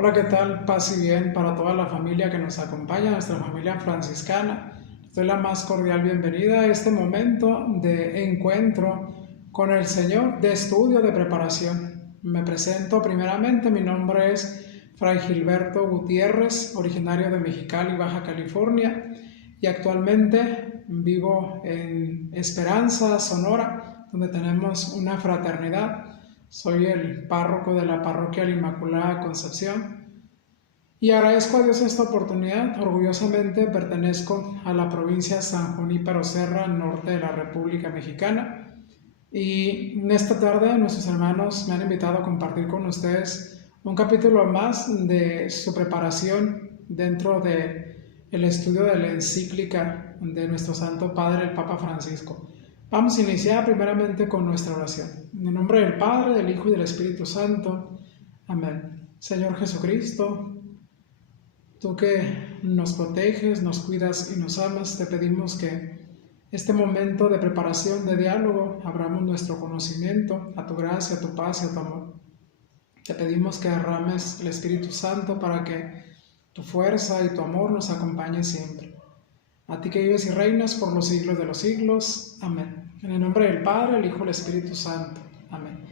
Hola, ¿qué tal? Paz y bien para toda la familia que nos acompaña, nuestra familia franciscana. Les doy la más cordial bienvenida a este momento de encuentro con el Señor, de estudio, de preparación. Me presento primeramente, mi nombre es Fray Gilberto Gutiérrez, originario de Mexicali, Baja California, y actualmente vivo en Esperanza, Sonora, donde tenemos una fraternidad. Soy el párroco de la parroquia La Inmaculada Concepción y agradezco a Dios esta oportunidad. Orgullosamente pertenezco a la provincia San Junípero Serra, norte de la República Mexicana. Y en esta tarde nuestros hermanos me han invitado a compartir con ustedes un capítulo más de su preparación dentro de el estudio de la encíclica de nuestro Santo Padre, el Papa Francisco. Vamos a iniciar primeramente con nuestra oración. En el nombre del Padre, del Hijo y del Espíritu Santo. Amén. Señor Jesucristo, tú que nos proteges, nos cuidas y nos amas, te pedimos que este momento de preparación, de diálogo, abramos nuestro conocimiento a tu gracia, a tu paz y a tu amor. Te pedimos que derrames el Espíritu Santo para que tu fuerza y tu amor nos acompañen siempre. A ti que vives y reinas por los siglos de los siglos. Amén. En el nombre del Padre, el Hijo y el Espíritu Santo. Amén.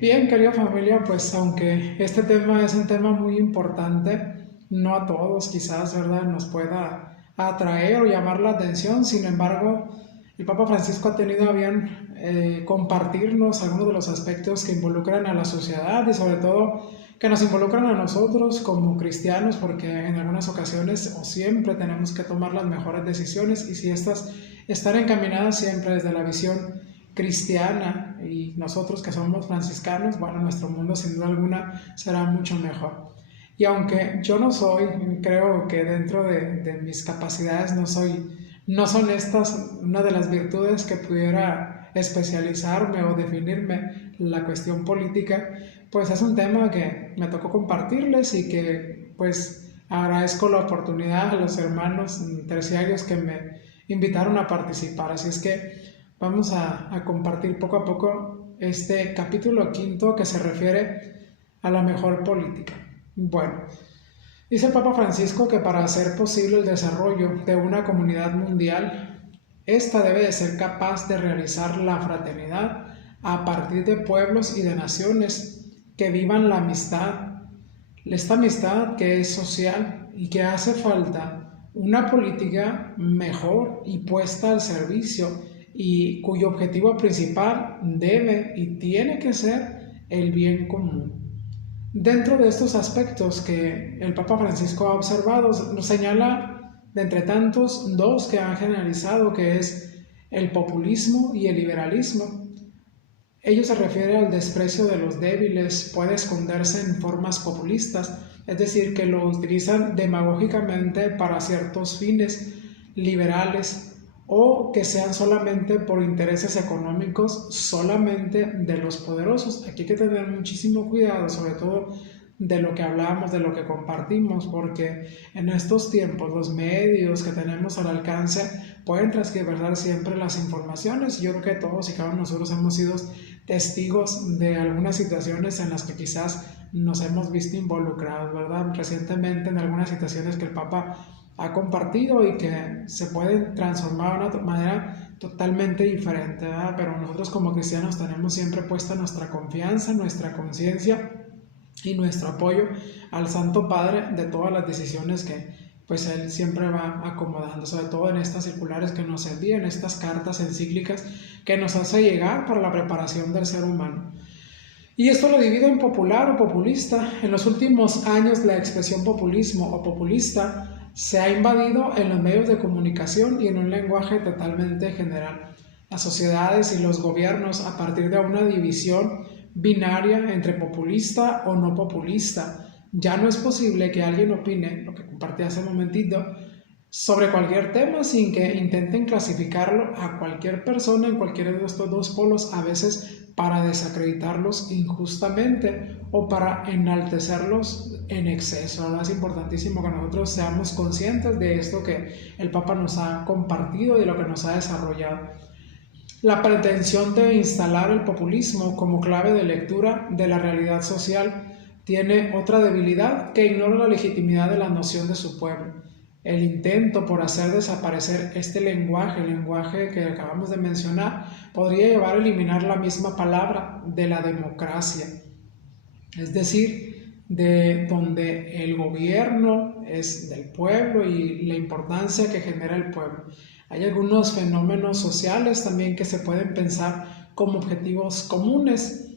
Bien, querida familia, pues aunque este tema es un tema muy importante, no a todos quizás, ¿verdad?, nos pueda atraer o llamar la atención. Sin embargo, el Papa Francisco ha tenido a bien compartirnos algunos de los aspectos que involucran a la sociedad y sobre todo que nos involucran a nosotros como cristianos, porque en algunas ocasiones o siempre tenemos que tomar las mejores decisiones, y si estas están encaminadas siempre desde la visión cristiana y nosotros que somos franciscanos, bueno, nuestro mundo sin duda alguna será mucho mejor. Y aunque yo no soy, creo que dentro de mis capacidades no son estas una de las virtudes que pudiera especializarme o definirme la cuestión política, pues es un tema que me tocó compartirles y que pues agradezco la oportunidad a los hermanos terciarios que me invitaron a participar. Así es que vamos a compartir poco a poco este capítulo quinto que se refiere a la mejor política. Bueno, dice el Papa Francisco que para hacer posible el desarrollo de una comunidad mundial, esta debe de ser capaz de realizar la fraternidad a partir de pueblos y de naciones que vivan la amistad. Esta amistad que es social y que hace falta una política mejor y puesta al servicio, y cuyo objetivo principal debe y tiene que ser el bien común. Dentro de estos aspectos que el Papa Francisco ha observado, nos señala de entre tantos dos que han generalizado, que es el populismo y el liberalismo. Ello se refiere al desprecio de los débiles, puede esconderse en formas populistas, es decir, que lo utilizan demagógicamente para ciertos fines liberales, o que sean solamente por intereses económicos solamente de los poderosos. Aquí hay que tener muchísimo cuidado, sobre todo de lo que hablamos, de lo que compartimos, porque en estos tiempos los medios que tenemos al alcance pueden transgiversar siempre las informaciones. Yo creo que todos y cada uno de nosotros hemos sido testigos de algunas situaciones en las que quizás nos hemos visto involucrados, ¿verdad? Recientemente en algunas situaciones que el Papa ha compartido y que se pueden transformar de una manera totalmente diferente, ¿verdad? Pero nosotros como cristianos tenemos siempre puesta nuestra confianza, nuestra conciencia y nuestro apoyo al Santo Padre de todas las decisiones que pues Él siempre va acomodando, sobre todo en estas circulares que nos envían, estas cartas encíclicas que nos hace llegar para la preparación del ser humano. Y esto lo divido en popular o populista. En los últimos años la expresión populismo o populista se ha invadido en los medios de comunicación y en un lenguaje totalmente general. Las sociedades y los gobiernos, a partir de una división binaria entre populista o no populista, ya no es posible que alguien opine, lo que compartí hace un momentito, sobre cualquier tema sin que intenten clasificarlo a cualquier persona en cualquiera de estos dos polos, a veces para desacreditarlos injustamente o para enaltecerlos en exceso, ¿verdad? Es importantísimo que nosotros seamos conscientes de esto que el Papa nos ha compartido y de lo que nos ha desarrollado. La pretensión de instalar el populismo como clave de lectura de la realidad social tiene otra debilidad que ignora la legitimidad de la noción de su pueblo. El intento por hacer desaparecer este lenguaje, el lenguaje que acabamos de mencionar, podría llevar a eliminar la misma palabra de la democracia. Es decir, de donde el gobierno es del pueblo y la importancia que genera el pueblo. Hay algunos fenómenos sociales también que se pueden pensar como objetivos comunes,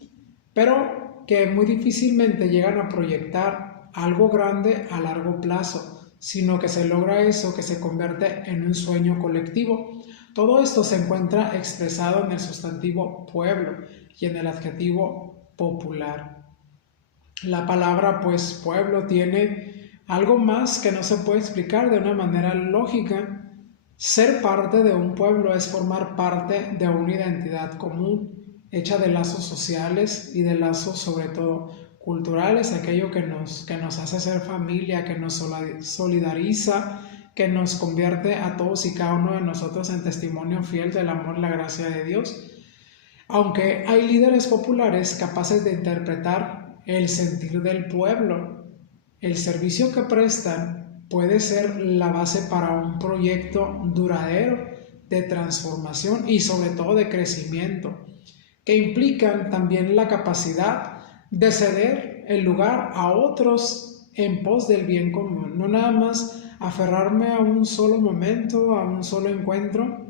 pero que muy difícilmente llegan a proyectar algo grande a largo plazo, sino que se logra eso, que se convierte en un sueño colectivo. Todo esto se encuentra expresado en el sustantivo pueblo y en el adjetivo popular. La palabra, pues, pueblo tiene algo más que no se puede explicar de una manera lógica. Ser parte de un pueblo es formar parte de una identidad común, hecha de lazos sociales y de lazos sobre todo culturales, aquello que nos hace ser familia, que nos solidariza, que nos convierte a todos y cada uno de nosotros en testimonio fiel del amor y la gracia de Dios. Aunque hay líderes populares capaces de interpretar el sentir del pueblo, el servicio que prestan puede ser la base para un proyecto duradero de transformación y sobre todo de crecimiento, que implican también la capacidad de ceder el lugar a otros en pos del bien común, no nada más aferrarme a un solo momento, a un solo encuentro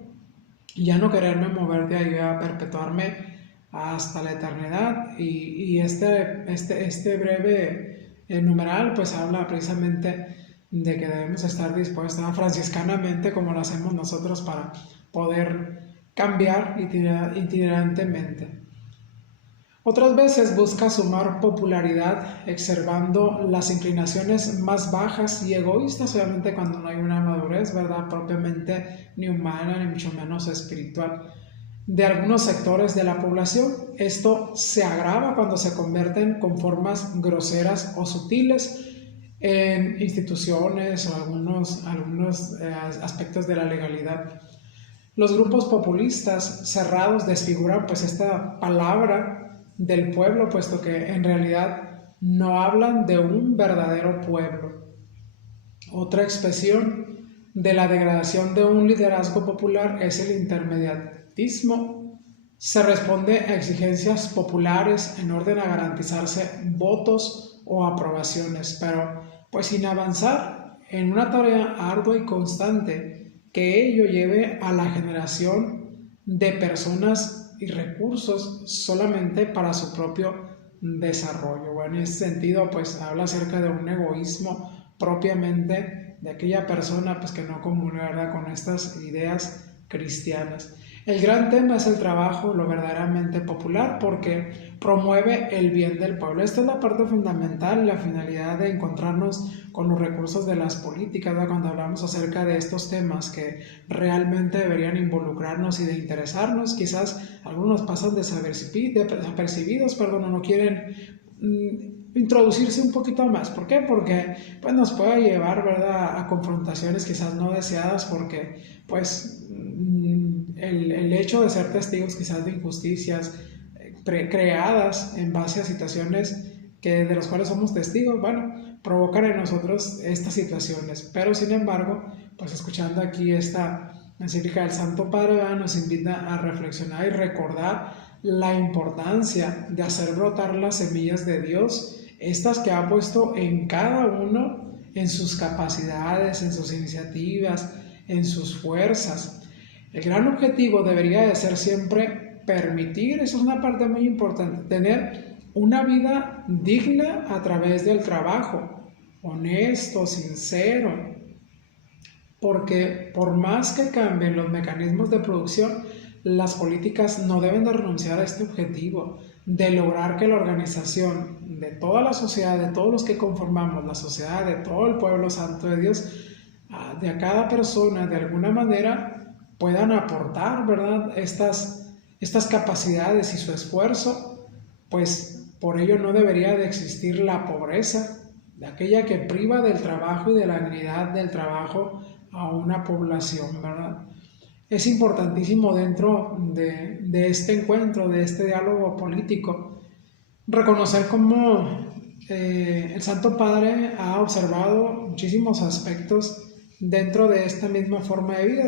y ya no quererme mover de ahí a perpetuarme hasta la eternidad. Y este breve numeral pues habla precisamente de que debemos estar dispuestos a franciscanamente, como lo hacemos nosotros, para poder cambiar itinerantemente. Otras veces busca sumar popularidad exacerbando las inclinaciones más bajas y egoístas, obviamente cuando no hay una madurez, ¿verdad?, propiamente ni humana ni mucho menos espiritual, de algunos sectores de la población. Esto se agrava cuando se convierten con formas groseras o sutiles en instituciones o algunos aspectos de la legalidad. Los grupos populistas cerrados desfiguran pues esta palabra del pueblo, puesto que en realidad no hablan de un verdadero pueblo. Otra expresión de la degradación de un liderazgo popular es el intermediatismo. Se responde a exigencias populares en orden a garantizarse votos o aprobaciones, pero pues sin avanzar en una tarea ardua y constante que ello lleve a la generación de personas y recursos solamente para su propio desarrollo. Bueno, en ese sentido pues habla acerca de un egoísmo propiamente de aquella persona pues que no comulga, ¿verdad?, con estas ideas cristianas. El gran tema es el trabajo, lo verdaderamente popular, porque promueve el bien del pueblo. Esta es la parte fundamental, la finalidad de encontrarnos con los recursos de las políticas, ¿verdad?, cuando hablamos acerca de estos temas que realmente deberían involucrarnos y de interesarnos. Quizás algunos pasan desapercibidos, no quieren introducirse un poquito más. ¿Por qué? Porque pues nos puede llevar, ¿verdad?, a confrontaciones quizás no deseadas, porque pues el hecho de ser testigos quizás de injusticias creadas en base a situaciones de los cuales somos testigos, bueno, provocan en nosotros estas situaciones. Pero sin embargo, pues escuchando aquí esta encíclica del Santo Padre nos invita a reflexionar y recordar la importancia de hacer brotar las semillas de Dios, estas que ha puesto en cada uno, en sus capacidades, en sus iniciativas, en sus fuerzas. El gran objetivo debería de ser siempre permitir, eso es una parte muy importante, tener una vida digna a través del trabajo, honesto, sincero, porque por más que cambien los mecanismos de producción, las políticas no deben de renunciar a este objetivo de lograr que la organización de toda la sociedad, de todos los que conformamos la sociedad, de todo el pueblo santo de Dios, de a cada persona de alguna manera puedan aportar, ¿verdad?, estas capacidades y su esfuerzo, pues por ello no debería de existir la pobreza, de aquella que priva del trabajo y de la dignidad del trabajo a una población, ¿verdad? Es importantísimo dentro de este encuentro, de este diálogo político, reconocer cómo el Santo Padre ha observado muchísimos aspectos dentro de esta misma forma de vida,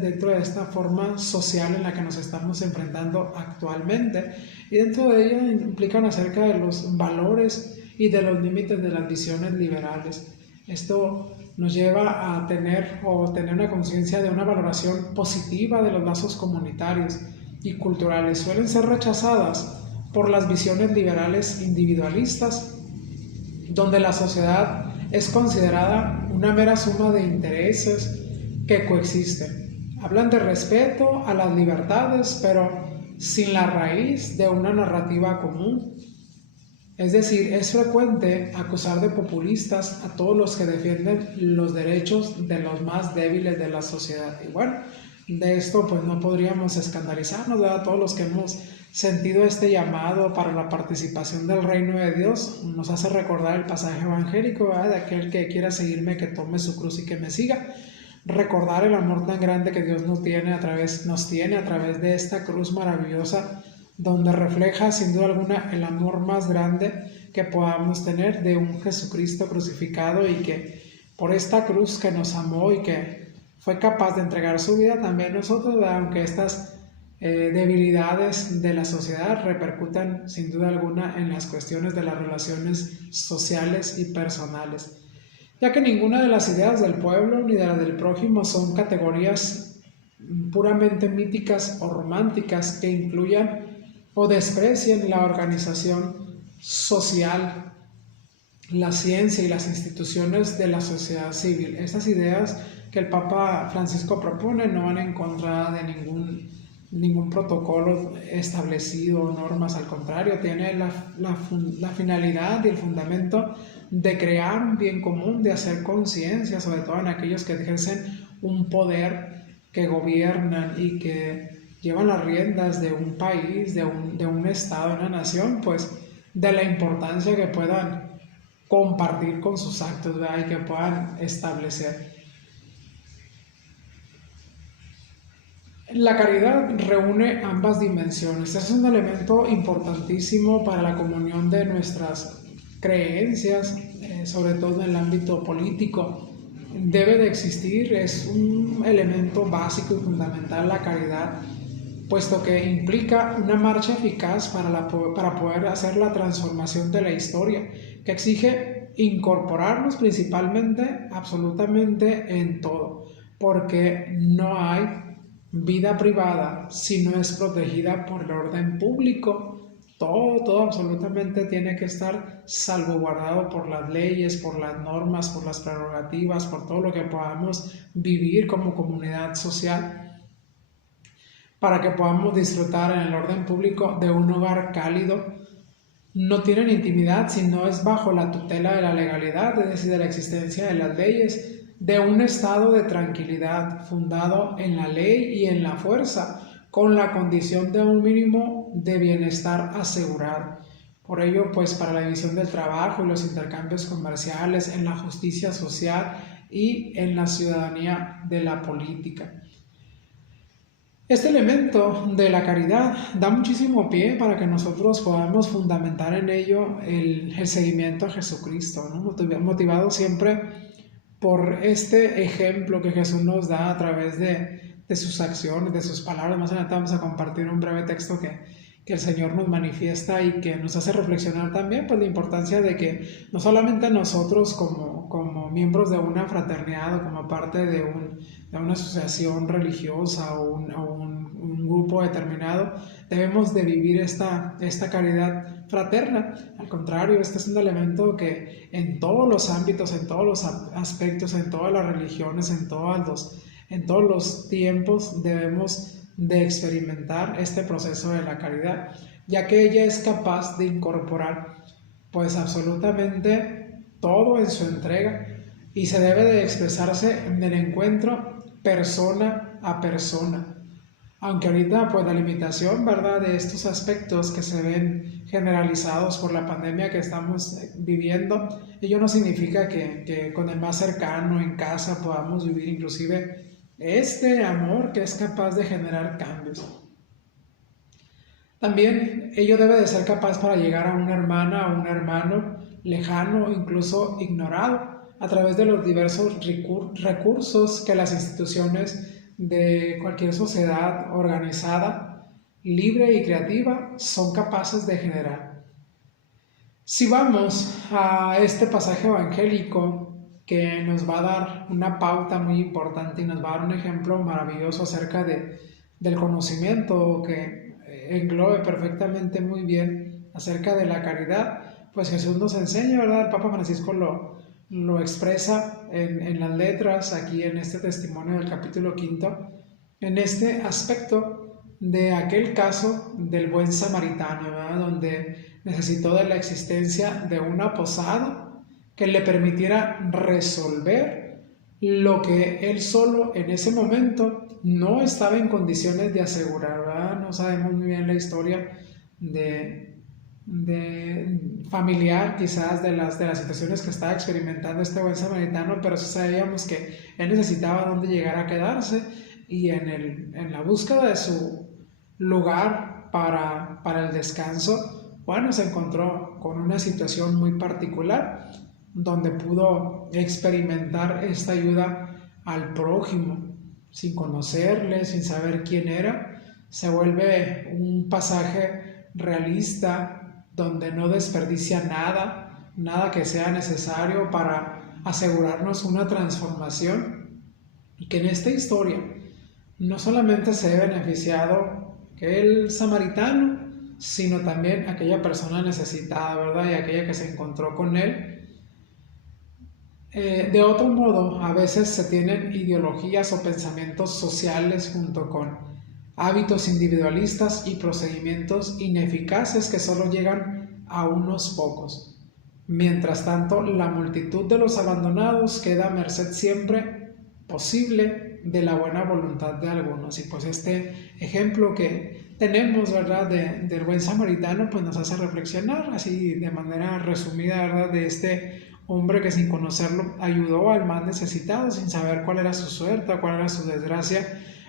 dentro de esta forma social en la que nos estamos enfrentando actualmente, y dentro de ella implican acerca de los valores y de los límites de las visiones liberales. Esto nos lleva a tener una conciencia de una valoración positiva de los lazos comunitarios y culturales. Suelen ser rechazadas por las visiones liberales individualistas, donde la sociedad es considerada una mera suma de intereses que coexisten. Hablan de respeto a las libertades, pero sin la raíz de una narrativa común. Es decir, es frecuente acusar de populistas a todos los que defienden los derechos de los más débiles de la sociedad. Y bueno, de esto pues no podríamos escandalizarnos, ¿verdad? Todos los que hemos sentido este llamado para la participación del reino de Dios, nos hace recordar el pasaje evangélico, ¿verdad? De aquel que quiera seguirme, que tome su cruz y que me siga. Recordar el amor tan grande que Dios nos tiene a través de esta cruz maravillosa, donde refleja sin duda alguna el amor más grande que podamos tener de un Jesucristo crucificado, y que por esta cruz que nos amó y que fue capaz de entregar su vida también nosotros, ¿verdad? Aunque estas debilidades de la sociedad repercutan sin duda alguna en las cuestiones de las relaciones sociales y personales, ya que ninguna de las ideas del pueblo ni de la del prójimo son categorías puramente míticas o románticas que incluyan o desprecien la organización social, la ciencia y las instituciones de la sociedad civil. Estas ideas que el Papa Francisco propone no van en contra de ningún protocolo establecido o normas, al contrario, tiene la finalidad y el fundamento de crear un bien común, de hacer conciencia, sobre todo en aquellos que ejercen un poder, que gobiernan y que llevan las riendas de un país, de un estado, de una nación, pues de la importancia que puedan compartir con sus actos, ¿verdad? Y que puedan establecer. La caridad reúne ambas dimensiones. Es un elemento importantísimo para la comunión de nuestras creencias, sobre todo en el ámbito político. Debe de existir, es un elemento básico y fundamental la caridad, puesto que implica una marcha eficaz para poder hacer la transformación de la historia, que exige incorporarnos principalmente, absolutamente en todo, porque no hay vida privada si no es protegida por el orden público. Todo absolutamente tiene que estar salvaguardado por las leyes, por las normas, por las prerrogativas, por todo lo que podamos vivir como comunidad social, para que podamos disfrutar en el orden público de un hogar cálido. No tienen intimidad si no es bajo la tutela de la legalidad, es decir, de la existencia de las leyes, de un estado de tranquilidad fundado en la ley y en la fuerza, con la condición de un mínimo de bienestar asegurado. Por ello, pues para la división del trabajo y los intercambios comerciales, en la justicia social y en la ciudadanía de la política. Este elemento de la caridad da muchísimo pie para que nosotros podamos fundamentar en ello el seguimiento a Jesucristo, ¿no? Motivado siempre por este ejemplo que Jesús nos da a través de sus acciones, de sus palabras. Más adelante vamos a compartir un breve texto que el Señor nos manifiesta y que nos hace reflexionar también, pues, la importancia de que no solamente nosotros como miembros de una fraternidad o como parte de una asociación religiosa o un grupo determinado debemos de vivir esta caridad fraterna. Al contrario, este es un elemento que en todos los ámbitos, en todos los aspectos, en todas las religiones, en todos los tiempos debemos de experimentar este proceso de la caridad, ya que ella es capaz de incorporar pues absolutamente todo en su entrega, y se debe de expresarse en el encuentro persona a persona. Aunque ahorita pues la limitación, ¿verdad?, de estos aspectos que se ven generalizados por la pandemia que estamos viviendo, ello no significa que con el más cercano en casa podamos vivir inclusive este amor que es capaz de generar cambios. También ello debe de ser capaz para llegar a una hermana, a un hermano lejano, incluso ignorado, a través de los diversos recursos que las instituciones de cualquier sociedad organizada, libre y creativa son capaces de generar. Si vamos a este pasaje evangélico que nos va a dar una pauta muy importante y nos va a dar un ejemplo maravilloso acerca del conocimiento que englobe perfectamente muy bien acerca de la caridad, pues Jesús nos enseña, ¿verdad? El Papa Francisco lo expresa en las letras, aquí en este testimonio del capítulo 5, en este aspecto de aquel caso del buen samaritano, ¿verdad? Donde necesitó de la existencia de una posada que le permitiera resolver lo que él solo en ese momento no estaba en condiciones de asegurar, ¿verdad? No sabemos muy bien la historia de familiar quizás de las situaciones que estaba experimentando este buen samaritano, pero sí sabíamos que él necesitaba dónde llegar a quedarse y en la búsqueda de su lugar para el descanso, bueno, se encontró con una situación muy particular donde pudo experimentar esta ayuda al prójimo sin conocerle, sin saber quién era. Se vuelve un pasaje realista donde no desperdicia nada que sea necesario para asegurarnos una transformación, y que en esta historia no solamente se ve beneficiado el samaritano, sino también aquella persona necesitada, ¿verdad? Y aquella que se encontró con él. De otro modo, a veces se tienen ideologías o pensamientos sociales junto con hábitos individualistas y procedimientos ineficaces que solo llegan a unos pocos. Mientras tanto, la multitud de los abandonados queda a merced siempre posible de la buena voluntad de algunos. Y pues este ejemplo que tenemos, ¿verdad?, del buen samaritano, pues nos hace reflexionar así de manera resumida, ¿verdad?, de este hombre que sin conocerlo ayudó al más necesitado, sin saber cuál era su suerte, cuál era su desgracia.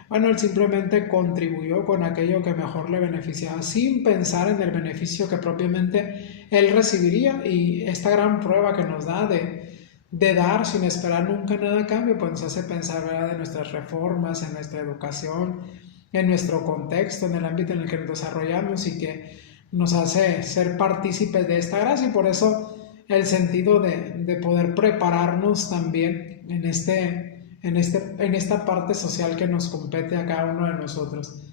Bueno, él simplemente contribuyó con aquello que mejor le beneficiaba, sin pensar en el beneficio que propiamente él recibiría. Y esta gran prueba que nos da de dar sin esperar nunca nada a cambio, pues nos hace pensar, ¿verdad?, en nuestras reformas, en nuestra educación, en nuestro contexto, en el ámbito en el que nos desarrollamos, y que nos hace ser partícipes de esta gracia. Y por eso el sentido de poder prepararnos también en esta parte social que nos compete a cada uno de nosotros.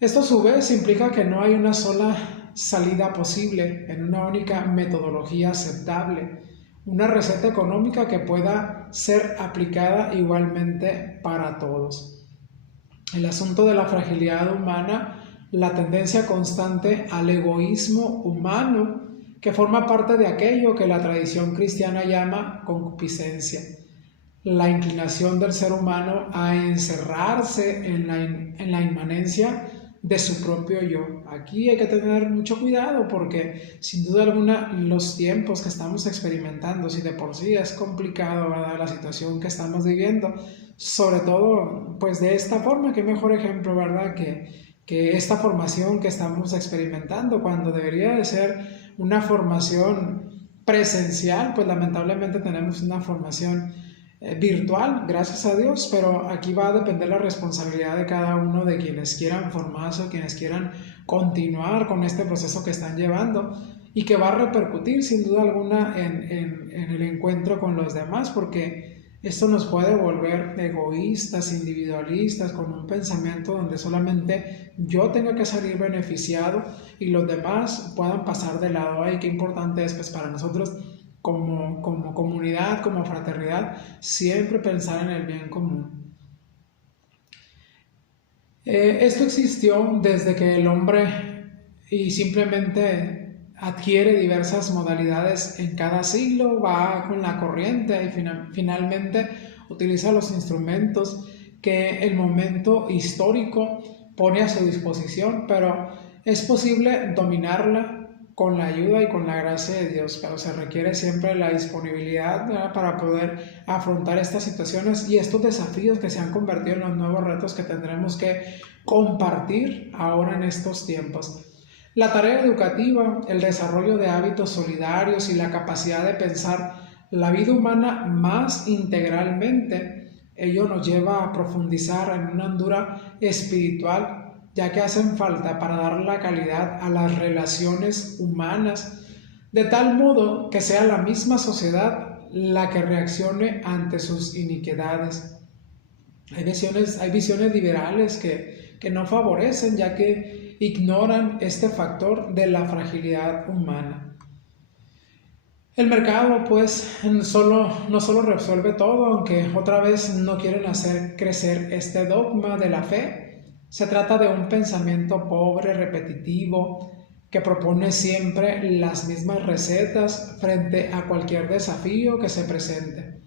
Esto a su vez implica que no hay una sola salida posible en una única metodología aceptable, una receta económica que pueda ser aplicada igualmente para todos. El asunto de la fragilidad humana, la tendencia constante al egoísmo humano, que forma parte de aquello que la tradición cristiana llama concupiscencia, la inclinación del ser humano a encerrarse en la inmanencia de su propio yo. Aquí hay que tener mucho cuidado, porque sin duda alguna los tiempos que estamos experimentando, si de por sí es complicado, ¿verdad?, la situación que estamos viviendo, sobre todo pues de esta forma, qué mejor ejemplo, ¿verdad?, que esta formación que estamos experimentando, cuando debería de ser una formación presencial, pues lamentablemente tenemos una formación virtual, gracias a Dios, pero aquí va a depender la responsabilidad de cada uno de quienes quieran formarse, quienes quieran continuar con este proceso que están llevando, y que va a repercutir sin duda alguna en el encuentro con los demás, porque esto nos puede volver egoístas, individualistas, con un pensamiento donde solamente yo tenga que salir beneficiado y los demás puedan pasar de lado. Y qué importante es, pues, para nosotros como comunidad, como fraternidad, siempre pensar en el bien común. Esto existió desde que el hombre y simplemente adquiere diversas modalidades en cada siglo, va con la corriente y finalmente utiliza los instrumentos que el momento histórico pone a su disposición, pero es posible dominarla con la ayuda y con la gracia de Dios, pero se requiere siempre la disponibilidad, ¿verdad?, para poder afrontar estas situaciones y estos desafíos que se han convertido en los nuevos retos que tendremos que compartir ahora en estos tiempos. La tarea educativa, el desarrollo de hábitos solidarios y la capacidad de pensar la vida humana más integralmente, ello nos lleva a profundizar en una hondura espiritual, ya que hacen falta para dar la calidad a las relaciones humanas, de tal modo que sea la misma sociedad la que reaccione ante sus iniquidades. Hay visiones liberales que no favorecen, ya que ignoran este factor de la fragilidad humana. El mercado, pues, no solo resuelve todo, aunque otra vez no quieren hacer crecer este dogma de la fe. Se trata de un pensamiento pobre, repetitivo, que propone siempre las mismas recetas frente a cualquier desafío que se presente.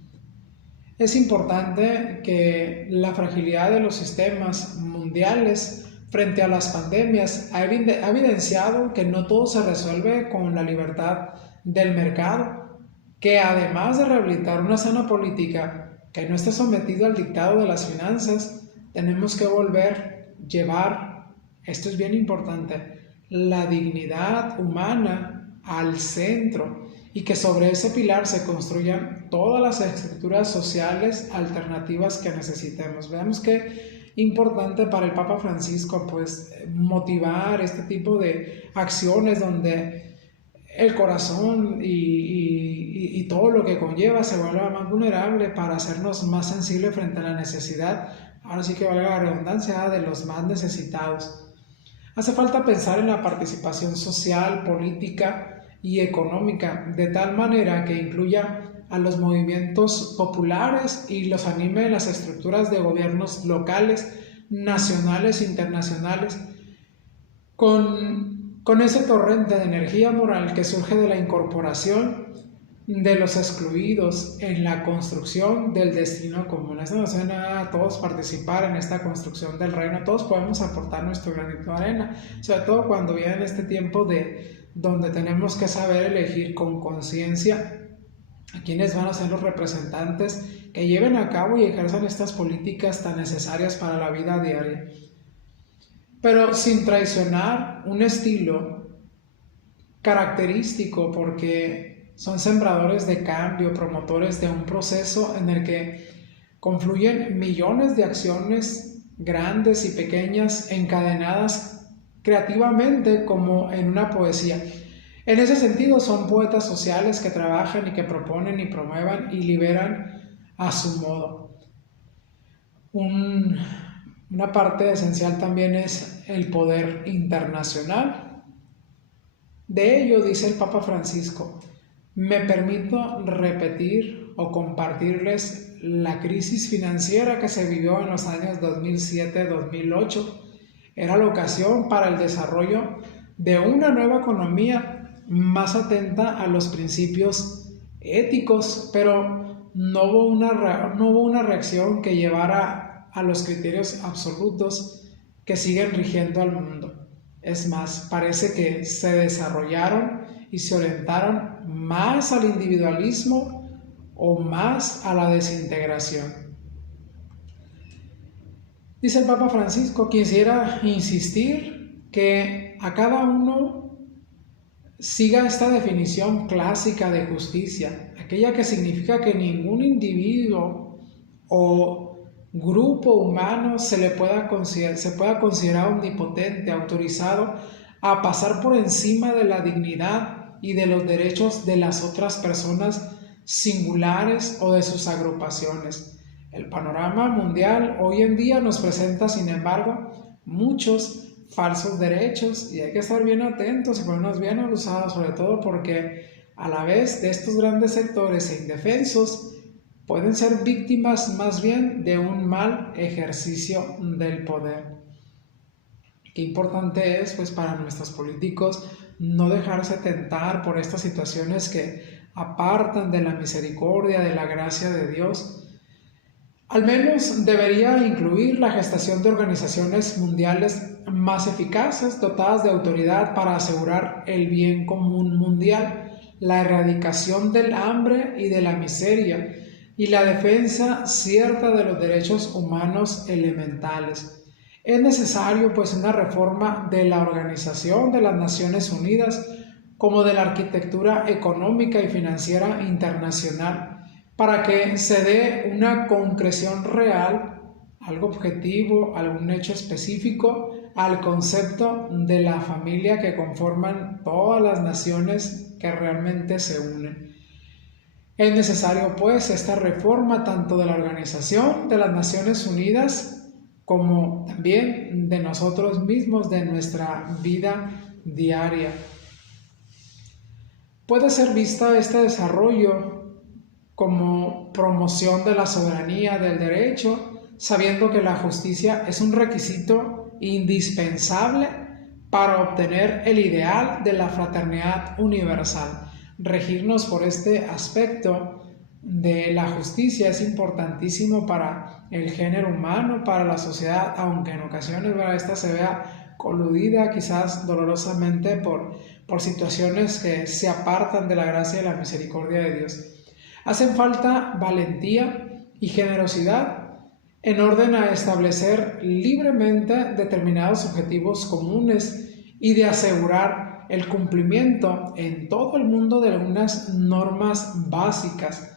Es importante que la fragilidad de los sistemas mundiales frente a las pandemias ha evidenciado que no todo se resuelve con la libertad del mercado, que además de rehabilitar una sana política que no esté sometido al dictado de las finanzas, tenemos que llevar, esto es bien importante, la dignidad humana al centro y que sobre ese pilar se construyan todas las estructuras sociales alternativas que necesitemos. Veamos que importante para el Papa Francisco, pues, motivar este tipo de acciones donde el corazón y todo lo que conlleva se vuelva más vulnerable para hacernos más sensibles frente a la necesidad, ahora sí que valga la redundancia, de los más necesitados. Hace falta pensar en la participación social, política y económica, de tal manera que incluya a los movimientos populares y los anime en las estructuras de gobiernos locales, nacionales e internacionales, con ese torrente de energía moral que surge de la incorporación de los excluidos en la construcción del destino común. Eso nos suena a todos participar en esta construcción del reino. Todos podemos aportar nuestro granito de arena, sobre todo cuando viene este tiempo donde tenemos que saber elegir con conciencia a quienes van a ser los representantes que lleven a cabo y ejerzan estas políticas tan necesarias para la vida diaria, pero sin traicionar un estilo característico, porque son sembradores de cambio, promotores de un proceso en el que confluyen millones de acciones grandes y pequeñas encadenadas creativamente como en una poesía. En ese sentido son poetas sociales que trabajan y que proponen y promuevan y liberan a su modo. Una parte esencial también es el poder internacional. De ello dice el Papa Francisco: me permito repetir o compartirles la crisis financiera que se vivió en los años 2007-2008. Era la ocasión para el desarrollo de una nueva economía más atenta a los principios éticos, pero no hubo una reacción que llevara a los criterios absolutos que siguen rigiendo al mundo. Es más, parece que se desarrollaron y se orientaron más al individualismo o más a la desintegración. Dice el Papa Francisco: quisiera insistir que a cada uno siga esta definición clásica de justicia, aquella que significa que ningún individuo o grupo humano se pueda considerar omnipotente, autorizado a pasar por encima de la dignidad y de los derechos de las otras personas singulares o de sus agrupaciones. El panorama mundial hoy en día nos presenta, sin embargo, muchos falsos derechos, y hay que estar bien atentos y ponernos bien abusados, sobre todo porque a la vez de estos grandes sectores e indefensos pueden ser víctimas más bien de un mal ejercicio del poder. Qué importante es, pues, para nuestros políticos no dejarse tentar por estas situaciones que apartan de la misericordia, de la gracia de Dios. Al menos debería incluir la gestación de organizaciones mundiales más eficaces, dotadas de autoridad para asegurar el bien común mundial, la erradicación del hambre y de la miseria, y la defensa cierta de los derechos humanos elementales. Es necesario pues una reforma de la Organización de las Naciones Unidas como de la arquitectura económica y financiera internacional para que se dé una concreción real, algo objetivo, algún hecho específico al concepto de la familia que conforman todas las naciones que realmente se unen. Es necesario pues esta reforma tanto de la Organización de las Naciones Unidas como también de nosotros mismos, de nuestra vida diaria. Puede ser vista este desarrollo como promoción de la soberanía del derecho, sabiendo que la justicia es un requisito indispensable para obtener el ideal de la fraternidad universal. Regirnos por este aspecto de la justicia es importantísimo para el género humano, para la sociedad, aunque en ocasiones esta se vea coludida quizás dolorosamente por situaciones que se apartan de la gracia y la misericordia de Dios. Hacen falta valentía y generosidad en orden a establecer libremente determinados objetivos comunes y de asegurar el cumplimiento en todo el mundo de algunas normas básicas.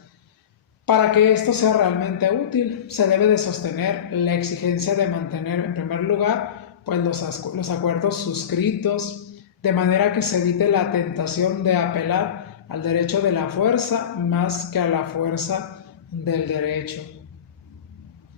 Para que esto sea realmente útil, se debe de sostener la exigencia de mantener en primer lugar pues los acuerdos suscritos, de manera que se evite la tentación de apelar al derecho de la fuerza más que a la fuerza del derecho.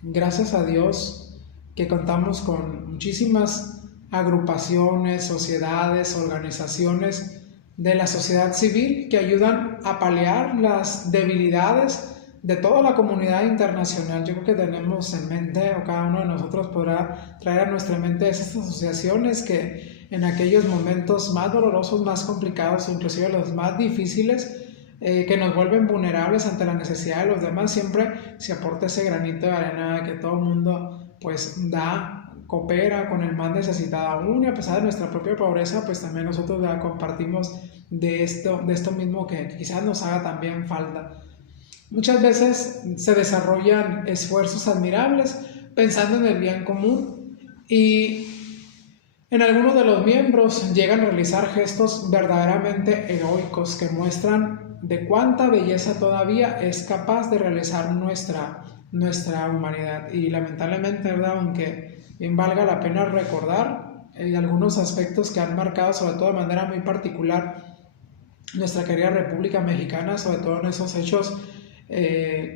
Gracias a Dios que contamos con muchísimas agrupaciones, sociedades, organizaciones de la sociedad civil que ayudan a paliar las debilidades de toda la comunidad internacional. Yo creo que tenemos en mente, o cada uno de nosotros podrá traer a nuestra mente esas asociaciones que en aquellos momentos más dolorosos, más complicados, inclusive los más difíciles, que nos vuelven vulnerables ante la necesidad de los demás, siempre se aporta ese granito de arena que todo el mundo pues coopera con el más necesitado. Aún y a pesar de nuestra propia pobreza, pues también nosotros compartimos de esto mismo que quizás nos haga también falta. Muchas veces se desarrollan esfuerzos admirables pensando en el bien común y en algunos de los miembros llegan a realizar gestos verdaderamente heroicos que muestran de cuánta belleza todavía es capaz de realizar nuestra humanidad. Y lamentablemente, ¿verdad?, aunque bien valga la pena recordar algunos aspectos que han marcado, sobre todo de manera muy particular, nuestra querida República Mexicana, sobre todo en esos hechos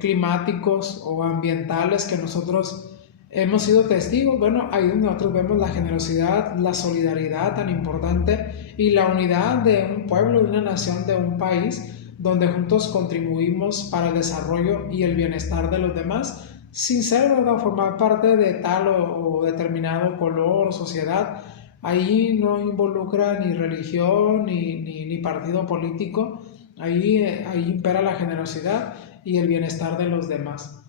climáticos o ambientales que nosotros hemos sido testigos. Bueno, ahí donde nosotros vemos la generosidad, la solidaridad tan importante y la unidad de un pueblo, de una nación, de un país, donde juntos contribuimos para el desarrollo y el bienestar de los demás, sin ser o formar parte de tal o determinado color o sociedad. Ahí no involucra ni religión ni partido político. Ahí impera la generosidad y el bienestar de los demás.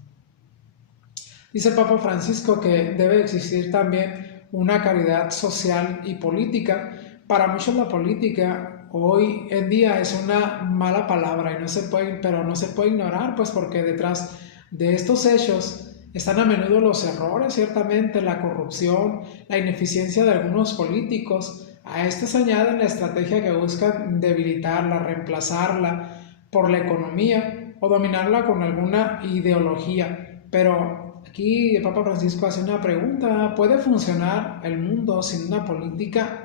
Dice el Papa Francisco que debe existir también una caridad social y política. Para muchos la política hoy en día es una mala palabra pero no se puede ignorar, pues porque detrás de estos hechos están a menudo los errores, ciertamente, la corrupción, la ineficiencia de algunos políticos. A esto se añade la estrategia que buscan debilitarla, reemplazarla por la economía o dominarla con alguna ideología. Pero aquí el Papa Francisco hace una pregunta: ¿puede funcionar el mundo sin una política?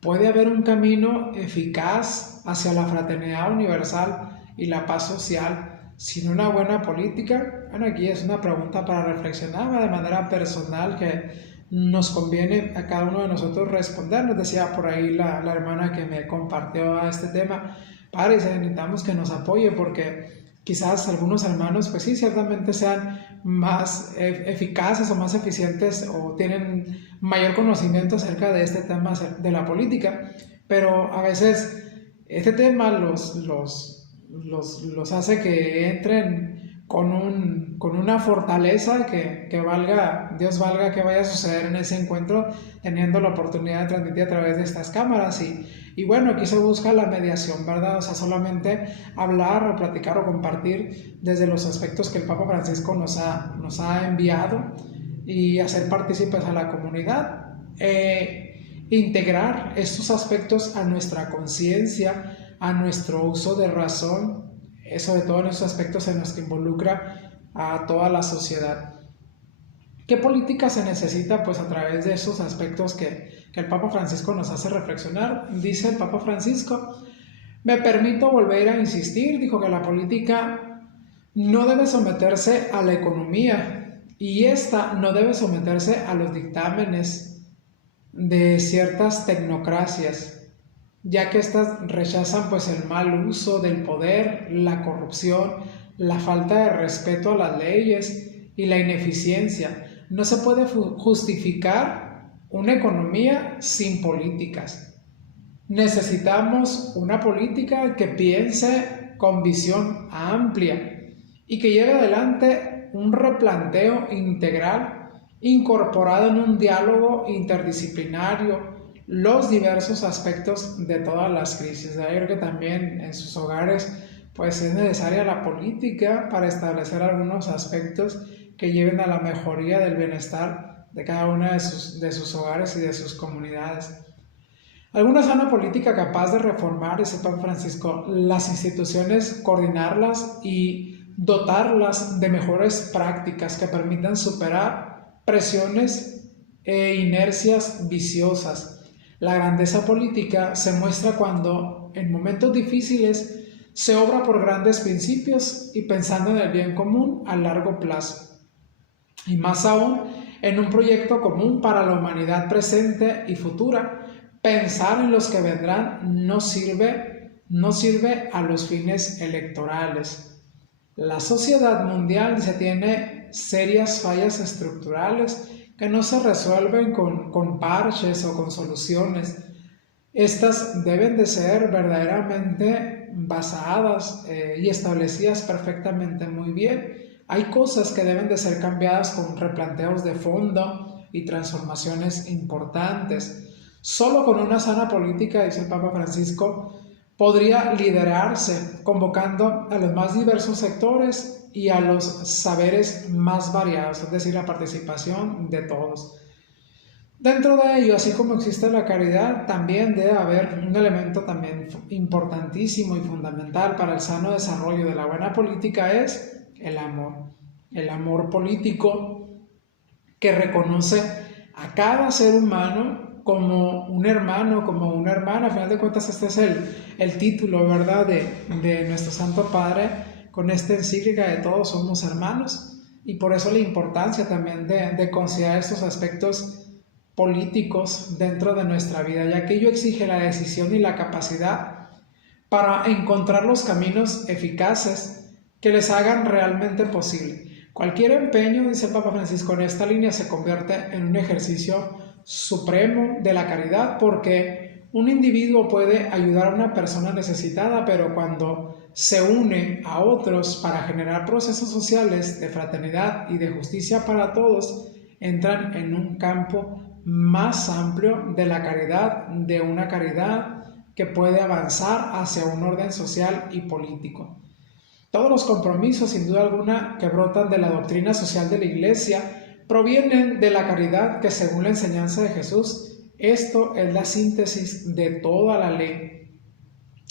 ¿Puede haber un camino eficaz hacia la fraternidad universal y la paz social sin una buena política? Bueno, aquí es una pregunta para reflexionar de manera personal que nos conviene a cada uno de nosotros responder. Nos decía por ahí la hermana que me compartió a este tema: padre, necesitamos que nos apoye porque quizás algunos hermanos, pues sí, ciertamente sean más eficaces o más eficientes o tienen mayor conocimiento acerca de este tema de la política, pero a veces este tema los hace que entren con una fortaleza que valga, Dios valga que vaya a suceder en ese encuentro, teniendo la oportunidad de transmitir a través de estas cámaras. Y bueno, aquí se busca la mediación, ¿verdad? O sea, solamente hablar o platicar o compartir desde los aspectos que el Papa Francisco nos ha enviado. y hacer partícipes a la comunidad, integrar estos aspectos a nuestra conciencia, a nuestro uso de razón, sobre todo en esos aspectos en los que involucra a toda la sociedad. ¿Qué política se necesita? Pues a través de esos aspectos que el Papa Francisco nos hace reflexionar. Dice el Papa Francisco: me permito volver a insistir, dijo, que la política no debe someterse a la economía y esta no debe someterse a los dictámenes de ciertas tecnocracias, ya que estas rechazan pues el mal uso del poder, la corrupción, la falta de respeto a las leyes y la ineficiencia. No se puede justificar una economía sin políticas. Necesitamos una política que piense con visión amplia y que lleve adelante un replanteo integral incorporado en un diálogo interdisciplinario los diversos aspectos de todas las crisis. Yo creo que también en sus hogares pues es necesaria la política para establecer algunos aspectos que lleven a la mejoría del bienestar de cada una de sus hogares y de sus comunidades. Alguna sana política capaz de reformar, dice Papa Francisco, las instituciones, coordinarlas y dotarlas de mejores prácticas que permitan superar presiones e inercias viciosas. La grandeza política se muestra cuando, en momentos difíciles, se obra por grandes principios y pensando en el bien común a largo plazo. Y más aún, en un proyecto común para la humanidad presente y futura. Pensar en los que vendrán no sirve a los fines electorales. La sociedad mundial tiene serias fallas estructurales que no se resuelven con parches o con soluciones. Estas deben de ser verdaderamente basadas y establecidas perfectamente muy bien. Hay cosas que deben de ser cambiadas con replanteos de fondo y transformaciones importantes. Solo con una sana política, dice el Papa Francisco, podría liderarse, convocando a los más diversos sectores y a los saberes más variados, es decir, la participación de todos. Dentro de ello, así como existe la caridad, también debe haber un elemento también importantísimo y fundamental para el sano desarrollo de la buena política, es el amor político que reconoce a cada ser humano como un hermano, como una hermana. A final de cuentas este es el título, ¿verdad?, de nuestro Santo Padre con esta encíclica de todos somos hermanos, y por eso la importancia también de considerar estos aspectos políticos dentro de nuestra vida, ya que ello exige la decisión y la capacidad para encontrar los caminos eficaces que les hagan realmente posible. Cualquier empeño, dice el Papa Francisco, en esta línea se convierte en un ejercicio supremo de la caridad, porque un individuo puede ayudar a una persona necesitada, pero cuando se une a otros para generar procesos sociales de fraternidad y de justicia para todos, entran en un campo más amplio de la caridad, de una caridad que puede avanzar hacia un orden social y político. Todos los compromisos, sin duda alguna, que brotan de la doctrina social de la Iglesia, provienen de la caridad que, según la enseñanza de Jesús, esto es la síntesis de toda la ley.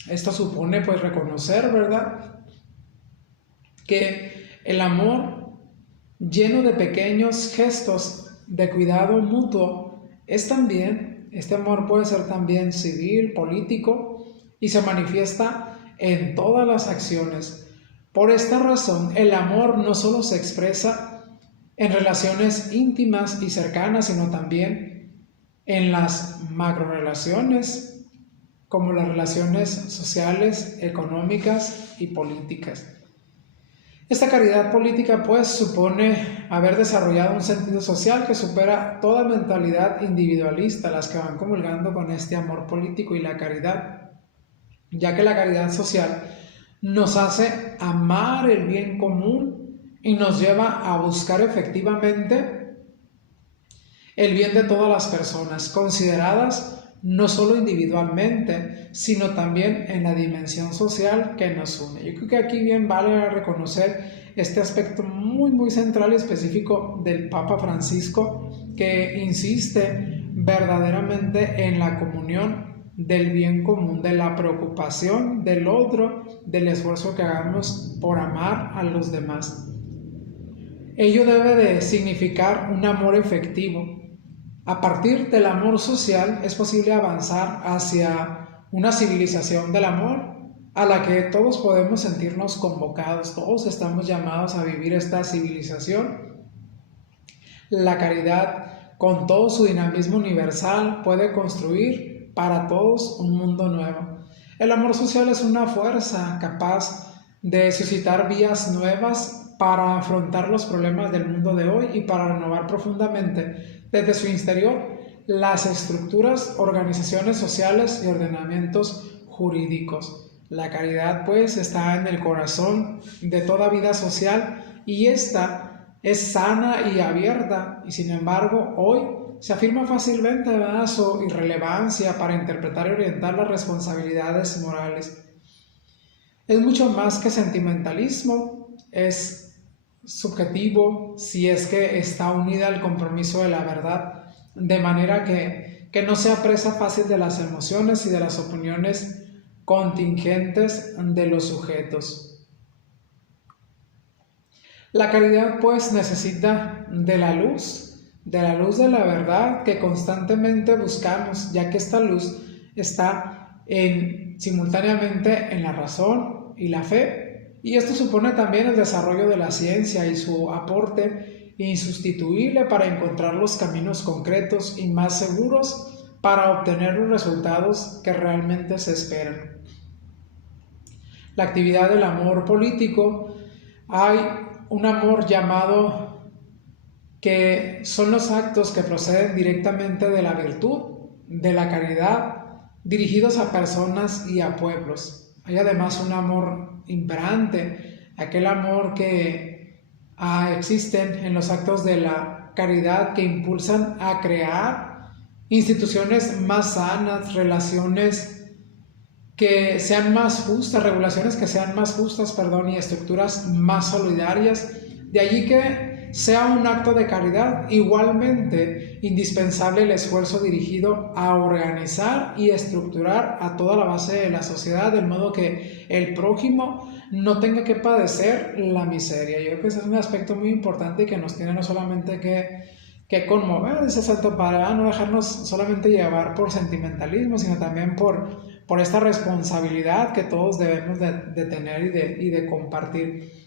Esto supone, pues, reconocer, ¿verdad?, que el amor, lleno de pequeños gestos de cuidado mutuo, este amor puede ser también civil, político, y se manifiesta en todas las acciones. Por esta razón, el amor no solo se expresa en relaciones íntimas y cercanas, sino también en las macrorelaciones, como las relaciones sociales, económicas y políticas. Esta caridad política, pues, supone haber desarrollado un sentido social que supera toda mentalidad individualista, las que van comulgando con este amor político y la caridad, ya que la caridad social nos hace amar el bien común y nos lleva a buscar efectivamente el bien de todas las personas, consideradas no solo individualmente, sino también en la dimensión social que nos une. Yo creo que aquí bien vale reconocer este aspecto muy central y específico del Papa Francisco, que insiste verdaderamente en la comunión del bien común, de la preocupación del otro, del esfuerzo que hagamos por amar a los demás. Ello debe de significar un amor efectivo. A partir del amor social es posible avanzar hacia una civilización del amor a la que todos podemos sentirnos convocados, todos estamos llamados a vivir esta civilización. La caridad, con todo su dinamismo universal, puede construir para todos un mundo nuevo. El amor social es una fuerza capaz de suscitar vías nuevas para afrontar los problemas del mundo de hoy y para renovar profundamente desde su interior las estructuras, organizaciones sociales y ordenamientos jurídicos. La caridad, pues, está en el corazón de toda vida social y esta es sana y abierta, y sin embargo hoy se afirma fácilmente su irrelevancia para interpretar y orientar las responsabilidades morales. Es mucho más que sentimentalismo, es subjetivo si es que está unida al compromiso de la verdad, de manera que no sea presa fácil de las emociones y de las opiniones contingentes de los sujetos. La caridad, pues, necesita de la luz de la verdad que constantemente buscamos, ya que esta luz está simultáneamente en la razón y la fe, y esto supone también el desarrollo de la ciencia y su aporte insustituible para encontrar los caminos concretos y más seguros para obtener los resultados que realmente se esperan. La actividad del amor político, hay un amor llamado que son los actos que proceden directamente de la virtud, de la caridad, dirigidos a personas y a pueblos. Hay además un amor imperante, aquel amor que existen en los actos de la caridad que impulsan a crear instituciones más sanas, relaciones que sean más justas, regulaciones que sean más justas, y estructuras más solidarias. De allí que sea un acto de caridad igualmente indispensable el esfuerzo dirigido a organizar y estructurar a toda la base de la sociedad, de modo que el prójimo no tenga que padecer la miseria. Yo creo que ese es un aspecto muy importante y que nos tiene no solamente que conmover, ese Santo Padre, no dejarnos solamente llevar por sentimentalismo, sino también por esta responsabilidad que todos debemos de tener y de compartir.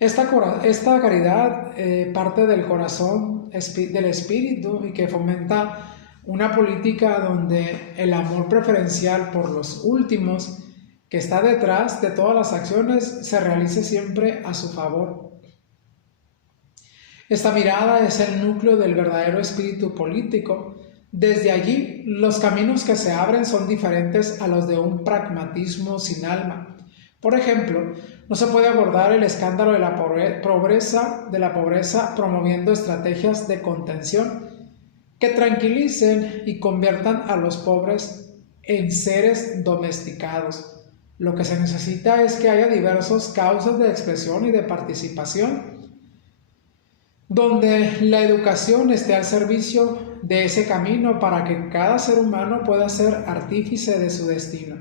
Esta caridad parte del corazón del espíritu y que fomenta una política donde el amor preferencial por los últimos que está detrás de todas las acciones se realice siempre a su favor. Esta mirada es el núcleo del verdadero espíritu político. Desde allí, los caminos que se abren son diferentes a los de un pragmatismo sin alma. Por ejemplo, no se puede abordar el escándalo de la pobreza promoviendo estrategias de contención que tranquilicen y conviertan a los pobres en seres domesticados. Lo que se necesita es que haya diversas causas de expresión y de participación, donde la educación esté al servicio de ese camino para que cada ser humano pueda ser artífice de su destino.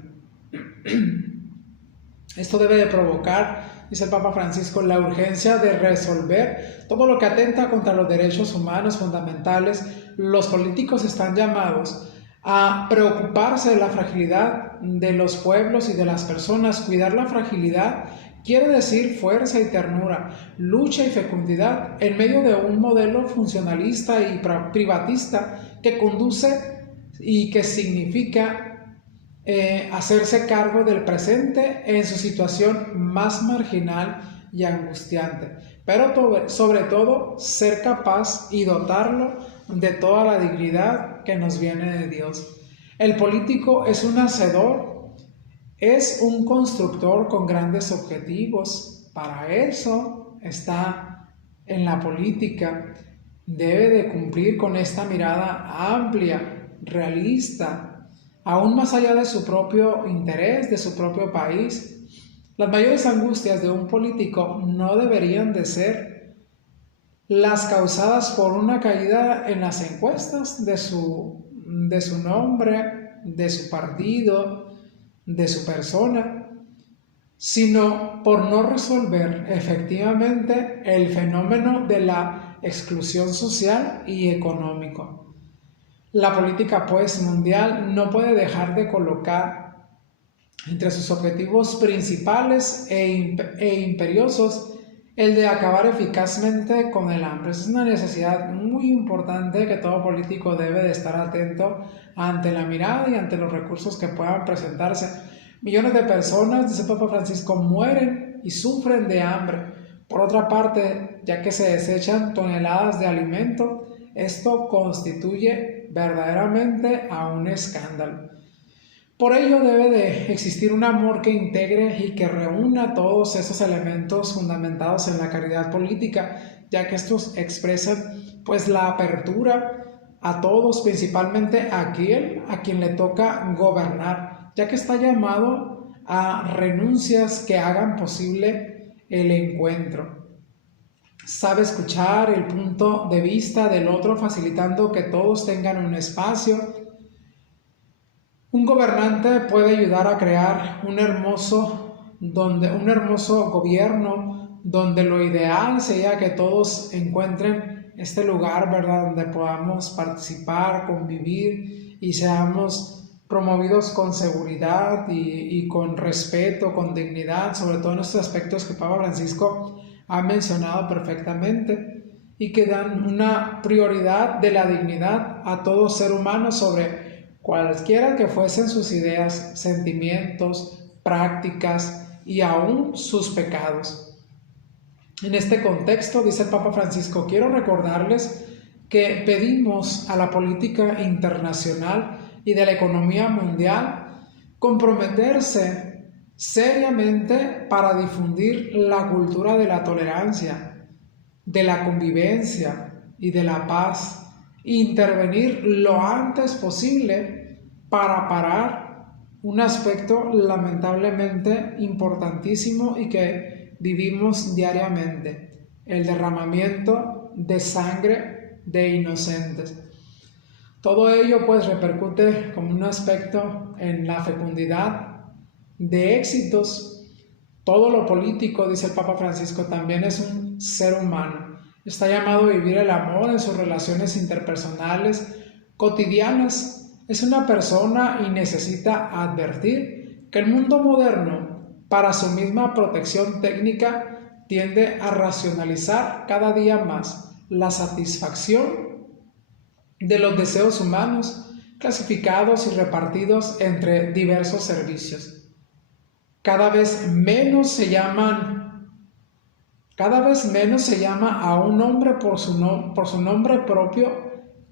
Esto debe de provocar, dice el Papa Francisco, la urgencia de resolver todo lo que atenta contra los derechos humanos fundamentales. Los políticos están llamados a preocuparse de la fragilidad de los pueblos y de las personas. Cuidar la fragilidad quiere decir fuerza y ternura, lucha y fecundidad en medio de un modelo funcionalista y privatista que conduce y que significa hacerse cargo del presente en su situación más marginal y angustiante, pero sobre todo ser capaz y dotarlo de toda la dignidad que nos viene de Dios. El político es un hacedor, es un constructor con grandes objetivos. Para eso está en la política. Debe de cumplir con esta mirada amplia realista, aún más allá de su propio interés, de su propio país. Las mayores angustias de un político no deberían de ser las causadas por una caída en las encuestas de su nombre, de su partido, de su persona, sino por no resolver efectivamente el fenómeno de la exclusión social y económico. La política, pues, mundial no puede dejar de colocar entre sus objetivos principales e imperiosos el de acabar eficazmente con el hambre. Es una necesidad muy importante que todo político debe de estar atento ante la mirada y ante los recursos que puedan presentarse. Millones de personas, dice el Papa Francisco, mueren y sufren de hambre. Por otra parte, ya que se desechan toneladas de alimento, esto constituye verdaderamente a un escándalo. Por ello debe de existir un amor que integre y que reúna todos esos elementos fundamentados en la caridad política, ya que estos expresan pues la apertura a todos, principalmente a aquel a quien le toca gobernar, ya que está llamado a renuncias que hagan posible el encuentro. Sabe escuchar el punto de vista del otro, facilitando que todos tengan un espacio. Un gobernante puede ayudar a crear un hermoso gobierno donde lo ideal sería que todos encuentren este lugar, ¿verdad?, donde podamos participar, convivir y seamos promovidos con seguridad y con respeto, con dignidad, sobre todo en estos aspectos que Papa Francisco ha mencionado perfectamente y que dan una prioridad de la dignidad a todo ser humano sobre cualquiera que fuesen sus ideas, sentimientos, prácticas y aún sus pecados. En este contexto, dice el Papa Francisco, quiero recordarles que pedimos a la política internacional y de la economía mundial comprometerse seriamente para difundir la cultura de la tolerancia, de la convivencia y de la paz, e intervenir lo antes posible para parar un aspecto lamentablemente importantísimo y que vivimos diariamente, el derramamiento de sangre de inocentes. Todo ello pues repercute como un aspecto en la fecundidad de éxitos. Todo lo político, dice el Papa Francisco, también es un ser humano. Está llamado a vivir el amor en sus relaciones interpersonales cotidianas. Es una persona y necesita advertir que el mundo moderno, para su misma protección técnica, tiende a racionalizar cada día más la satisfacción de los deseos humanos, clasificados y repartidos entre diversos servicios. Cada vez menos se llama a un hombre por su nombre propio,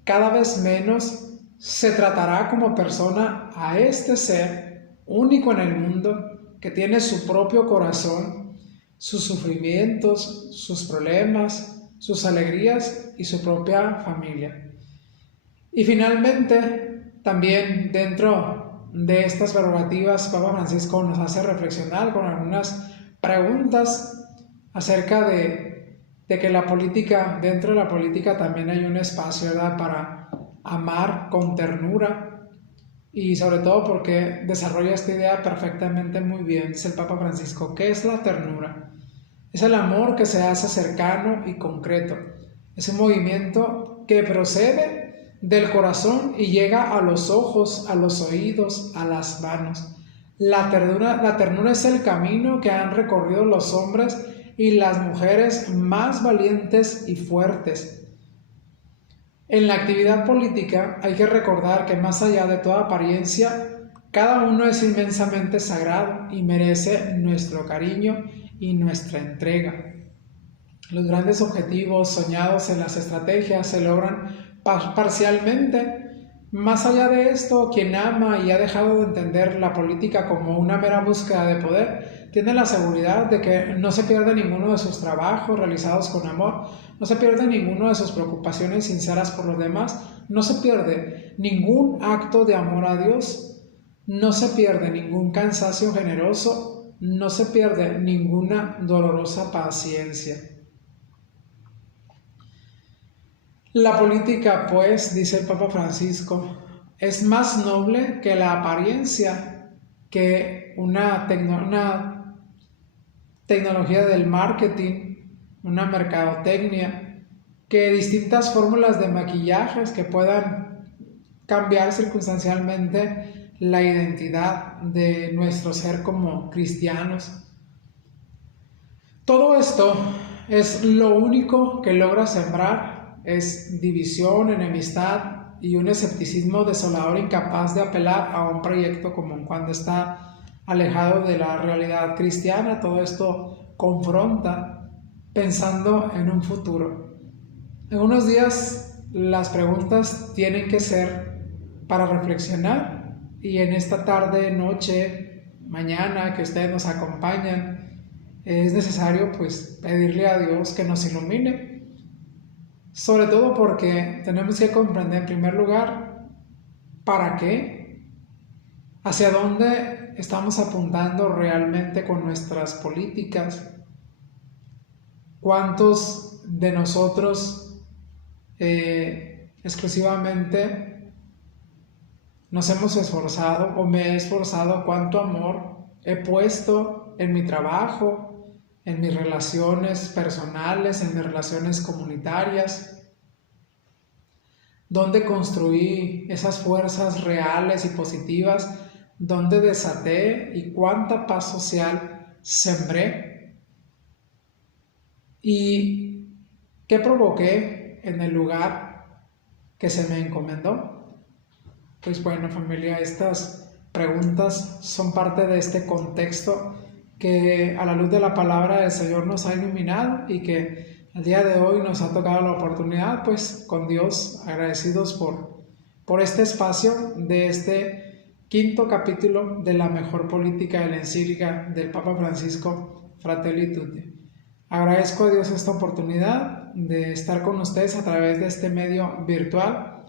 cada vez menos se tratará como persona a este ser único en el mundo, que tiene su propio corazón, sus sufrimientos, sus problemas, sus alegrías y su propia familia. Y finalmente, también dentro de estas prerrogativas, Papa Francisco nos hace reflexionar con algunas preguntas acerca de que la política, dentro de la política también hay un espacio, ¿verdad?, para amar con ternura, y sobre todo porque desarrolla esta idea perfectamente muy bien. Dice el Papa Francisco, ¿qué es la ternura? Es el amor que se hace cercano y concreto. Es un movimiento que procede del corazón y llega a los ojos, a los oídos, a las manos. La ternura es el camino que han recorrido los hombres y las mujeres más valientes y fuertes. En la actividad política hay que recordar que más allá de toda apariencia, cada uno es inmensamente sagrado y merece nuestro cariño y nuestra entrega. Los grandes objetivos soñados en las estrategias se logran parcialmente. Más allá de esto, quien ama y ha dejado de entender la política como una mera búsqueda de poder, tiene la seguridad de que no se pierde ninguno de sus trabajos realizados con amor, no se pierde ninguno de sus preocupaciones sinceras por los demás, no se pierde ningún acto de amor a Dios, no se pierde ningún cansancio generoso, no se pierde ninguna dolorosa paciencia. La política, pues, dice el Papa Francisco, es más noble que la apariencia, que una tecnología del marketing, una mercadotecnia, que distintas fórmulas de maquillajes que puedan cambiar circunstancialmente la identidad de nuestro ser como cristianos. Todo esto es lo único que logra sembrar, es división, enemistad y un escepticismo desolador incapaz de apelar a un proyecto común cuando está alejado de la realidad cristiana. Todo esto confronta pensando en un futuro. En unos días las preguntas tienen que ser para reflexionar, y en esta tarde, noche, mañana que ustedes nos acompañan, es necesario pues pedirle a Dios que nos ilumine, sobre todo porque tenemos que comprender en primer lugar para qué, hacia dónde estamos apuntando realmente con nuestras políticas, cuántos de nosotros exclusivamente nos hemos esforzado o me he esforzado, cuánto amor he puesto en mi trabajo, en mis relaciones personales, en mis relaciones comunitarias, donde construí esas fuerzas reales y positivas, donde desaté y cuánta paz social sembré, y qué provoqué en el lugar que se me encomendó. Pues bueno, familia, estas preguntas son parte de este contexto que a la luz de la palabra del Señor nos ha iluminado, y que el día de hoy nos ha tocado la oportunidad, pues con Dios agradecidos por este espacio de este 5º capítulo de la mejor política de la encíclica del Papa Francisco, Fratelli Tutti. Agradezco a Dios esta oportunidad de estar con ustedes a través de este medio virtual.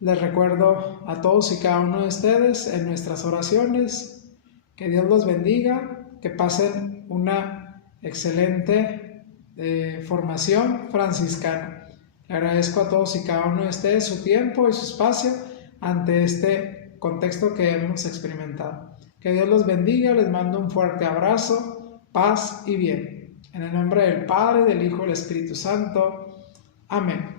Les recuerdo a todos y cada uno de ustedes en nuestras oraciones, que Dios los bendiga, que pasen una excelente formación franciscana. Le agradezco a todos y cada uno de ustedes su tiempo y su espacio ante este contexto que hemos experimentado. Que Dios los bendiga, les mando un fuerte abrazo, paz y bien. En el nombre del Padre, del Hijo y del Espíritu Santo. Amén.